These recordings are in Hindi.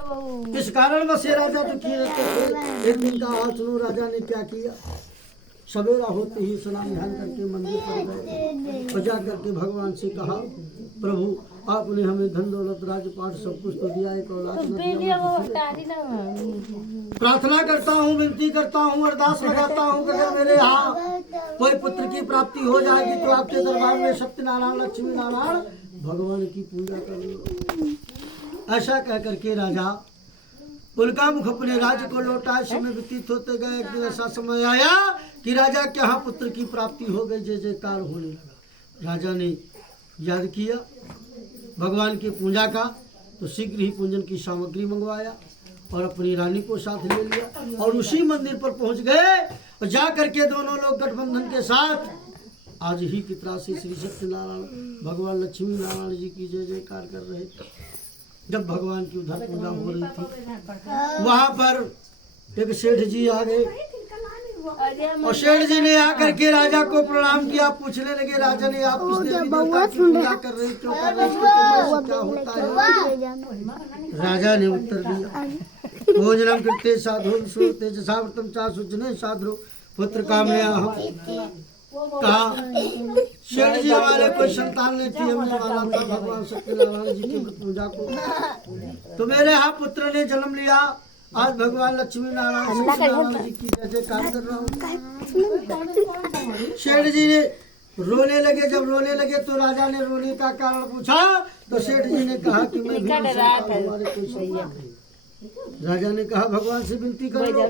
इस कारण बस ये राजा दुखी रहते थे। एक दिन का हाल सुनो, राजा ने क्या किया। सवेरा होते ही स्नान ध्यान करके मंदिर पर गए और जा करके भगवान से कहा, प्रभु आपने हमें धन दौलत राजपाट सब कुछ तो दिया, एक औलाद न दिया। प्रार्थना करता हूँ, विनती करता हूँ, अरदास लगाता हूँ कि अगर मेरे यहाँ कोई पुत्र की प्राप्ति हो जाएगी तो आपके दरबार में सत्यनारायण लक्ष्मी नारायण भगवान की पूजा करूँगा। ऐसा कह करके राजा उनका मुख अपने राज्य को लौटा। समय व्यतीत होते गए। एक दिन ऐसा समय आया कि राजा के यहाँ पुत्र की प्राप्ति हो गई, जय जयकार होने लगा। राजा ने याद किया भगवान की पूजा का, तो शीघ्र ही पूजन की सामग्री मंगवाया और अपनी रानी को साथ ले लिया और उसी मंदिर पर पहुंच गए और जा करके दोनों लोग गठबंधन के साथ आज ही की तरह से श्री सत्यनारायण भगवान लक्ष्मी नारायण जी की जय जयकार कर रहे थे। जब भगवान की उधर पूजा हो रही थी, वहां पर एक सेठ जी आ गए और सेठ जी ने आकर के राजा को प्रणाम किया। पूछने लगे, राजा ने आप किस देवी देवता की पूजा कर रहे, क्यों कर रहे, क्या होता है? राजा ने उत्तर दिया, भोजनम कृते साधु तेजसाव्रतम चा सुजने साधु पुत्र कामया। कहा सेठ जी हमारे कोई संतान नहीं थी, हमने माना था भगवान सत्यनारायण जी की पूजा को, तो मेरे यहाँ पुत्र ने जन्म लिया। आज भगवान लक्ष्मी नारायण सत्यनारायण जी की जय जयकार कर रहा हूँ। सेठ जी ने रोने लगे। जब रोने लगे तो राजा ने रोने का कारण पूछा, तो सेठ जी ने कहा कि मैं हमारे कोई संतान नहीं। राजा ने कहा भगवान से विनती कर लो,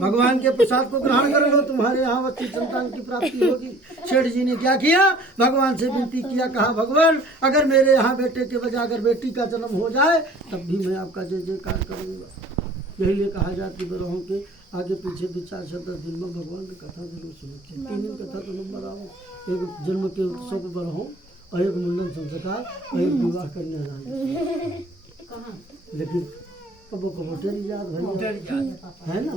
भगवान के प्रसाद को ग्रहण कर लो, तुम्हारे यहाँ बच्ची संतान की प्राप्ति होगी। सेठ जी ने क्या किया, भगवान से विनती किया। कहा भगवान अगर मेरे यहाँ बेटे के बजाय अगर बेटी का जन्म हो जाए तब भी मैं आपका जय जयकार करूँगा। यही लिए कहा जाती बरहों के आगे पीछे 2-4-10 दिन में भगवान की कथा जरूर सुनो। 3 दिन कथा तो नंबर आओ, एक जन्म के उत्सव बरहों और एक मुंडन संस्कार और एक विवाह करने जाने। लेकिन कबो कबो डर याद है ना।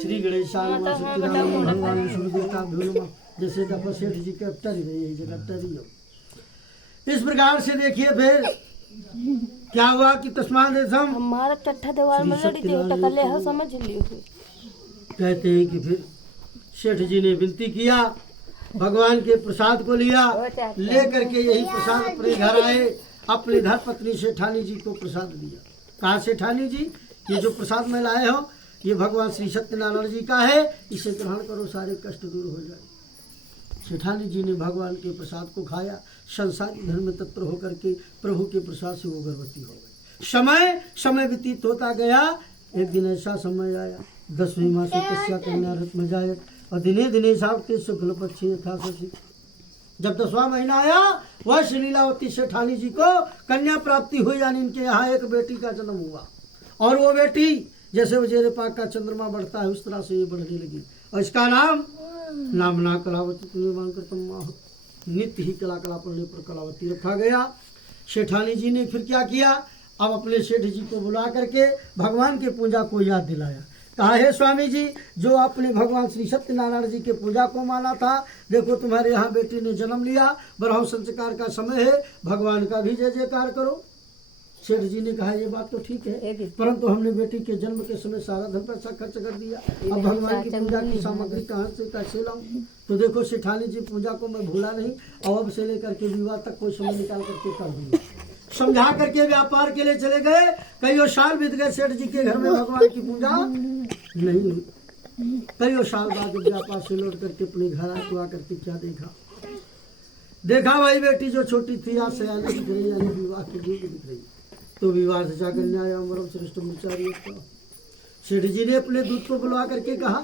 श्री गणेश भगवान विष्णु देवता भूलमा जैसे दफा सेठ जी के टरी रही है जगह टरी हो। इस प्रकार से देखिए फिर क्या हुआ कि तस्माद हमारा चट्ठा दीवार में लड़ी थी टकले हो समझ लियो। कहते हैं कि फिर सेठ जी ने विनती किया, भगवान के प्रसाद को लिया, लेकर के यही प्रसाद अपने घर आए, अपनी धर पत्नी सेठानी जी को प्रसाद दिया। कहा सेठानी जी ये जो प्रसाद में लाए हो ये भगवान श्री सत्यनारायण जी का है, इसे ग्रहण करो, सारे कष्ट दूर हो जाए। सेठानी जी ने भगवान के प्रसाद को खाया। संसार धर्म में तत्पर होकर के प्रभु के प्रसाद से वो गर्भवती हो गई। समय व्यतीत होता गया। एक दिन ऐसा समय आया 10वें मास तस्या कन्या रथ में जाए और दिने दिने सावते शुक्ल पक्षी था शशि। जब 10वां महीना आया वह श्री लीलावती सेठानी जी को कन्या प्राप्ति हुई, यानी इनके यहाँ एक बेटी का जन्म हुआ। और वो बेटी जैसे उजेरे पाक का चंद्रमा बढ़ता है उस तरह से ये बढ़ने लगी और इसका नामना कलावती नित्य ही कला पढ़ने पर कलावती रखा गया। सेठानी जी ने फिर क्या किया, अब अपने सेठ जी को बुला करके भगवान के पूजा को याद दिलाया। कहा हे स्वामी जी, जो आपने भगवान श्री सत्यनारायण जी के पूजा को माना था, देखो तुम्हारे यहाँ बेटी ने जन्म लिया, बरहु संस्कार का समय है, भगवान का भी जय जयकार करो। सेठ जी ने कहा ये बात तो ठीक है, परंतु हमने बेटी के जन्म के समय सारा धन पैसा खर्च कर दिया, अब भगवान की पूजा की सामग्री कहाँ से कैसे लाऊं? तो देखो सेठानी जी पूजा को मैं भूला नहीं और अब से लेकर के विवाह तक कोई समय निकाल करके कर दूंगा। समझा करके व्यापार के लिए चले गए। कई साल बीत गए, सेठ जी के घर में भगवान की पूजा नहीं हुई। कई साल बाद व्यापार से लौट करके अपने घर आकर के क्या देखा भाई बेटी जो छोटी थी आज से आने दिख रही, यानी विवाह की ड्यूटी दिख रही। तो विवाह से जाकर न्याय अमरम श्रेष्ठ मुचारी। सेठ जी ने अपने दूध को बुलवा करके कहा,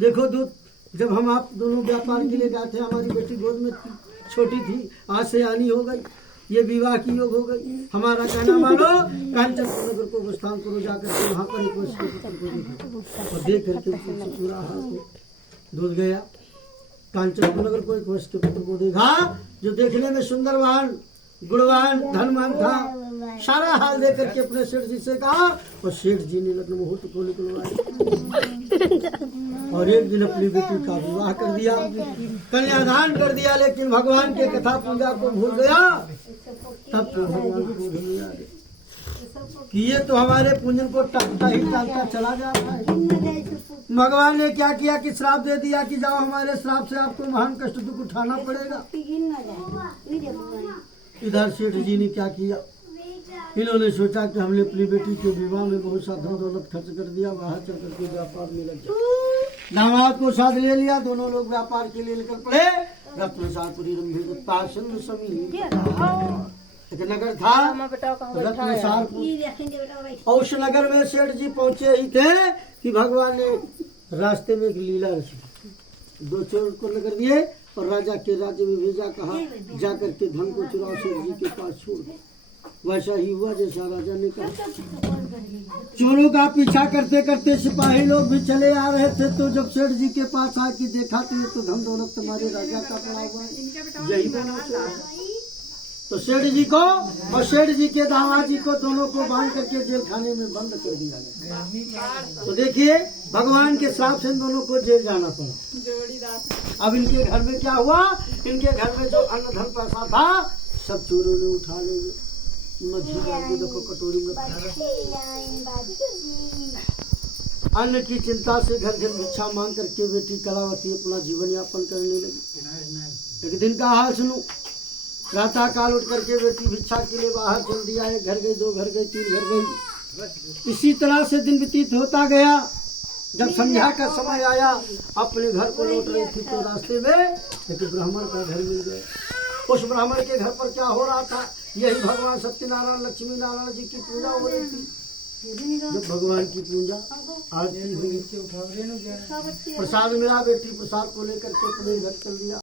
देखो दूध, जब हम आप दोनों व्यापार के लिए गए थे हमारी बेटी गोद में छोटी थी, आज से आनी हो गई, ये विवाह की योग हो गई, हमारा कहना मानो, कांचन नगर को प्रस्थान करो, जाकर के वहाँ पर और देख करके पूरा हाथ दूध गया। कांचन नगर को एक वर्ष के पुत्र को देखा जो देखने में सुंदरवान गुणवान धनवान था। सारा हाल देख करके अपने सेठ जी से कहा और सेठ जी ने लग्न मुहूर्त को निकलवाया और एक दिन अपनी बेटी का विवाह कर दिया, कन्यादान कर दिया। लेकिन भगवान के कथा पूजा को भूल गया, तब तो भगवान को भूल गया। कि ये तो हमारे पूंजन को टकता ही टालता चला जा रहा है। भगवान ने क्या किया कि श्राप दे दिया कि जाओ हमारे श्राप से आपको महान कष्ट दुख उठाना पड़ेगा। इधर सेठ जी ने क्या किया, इन्होंने सोचा कि हमने अपनी बेटी के विवाह में बहुत सा धन दौलत खर्च कर दिया, बाहर चल करके व्यापार में लग गया। दामाद को साथ ले लिया, दोनों लोग व्यापार के लिए निकल पड़े। रत्नसारपुरी एक नगर था रत्नसारपुर। और उस नगर में सेठ जी पहुंचे ही थे कि भगवान ने रास्ते में एक लीला रची। दो चोर को नगर दिए और राजा के राज्य में भेजा, कहा जा करके धन को चुराओ, सेठ जी के पास छोड़ दो। वैसा ही हुआ जैसा राजा ने कहा। चोरों का पीछा करते करते सिपाही लोग भी चले आ रहे थे, तो जब सेठ जी के पास आके देखा तो ये तो धन दौलत तुम्हारे राजा का पड़ा हुआ है, यही दोनों चोर हैं। तो सेठ जी को और सेठ जी के दामाद जी को दोनों को बांध करके जेल खाने में बंद कर दिया गया। तो देखिए भगवान के श्राप से इन दोनों को जेल जाना पड़ा। अब इनके घर में क्या हुआ, इनके घर में जो अन्न धन पैसा था सब चोरों ने उठा ले। मछली डाल के देखो कटोरी में, अन्न की चिंता से घर घर भिक्षा मांग करके बेटी कलावती अपना जीवन यापन करने लगी। एक दिन का हाल सुनो। प्रातः काल उठ करके बेटी भिक्षा के लिए बाहर चल दिया। एक घर गई, दो घर गई, तीन घर गई। इसी तरह से दिन व्यतीत होता गया। जब संध्या का समय आया, अपने घर को लौट रही थी तो रास्ते में एक ब्राह्मण का घर मिल गया। उस ब्राह्मण के घर पर क्या हो रहा था, यही भगवान सत्यनारायण लक्ष्मी नारायण जी की पूजा हो रही थी। जब भगवान की पूजा आरती हुई, प्रसाद मिला, बेटी प्रसाद को लेकर के अपने घर चल दिया।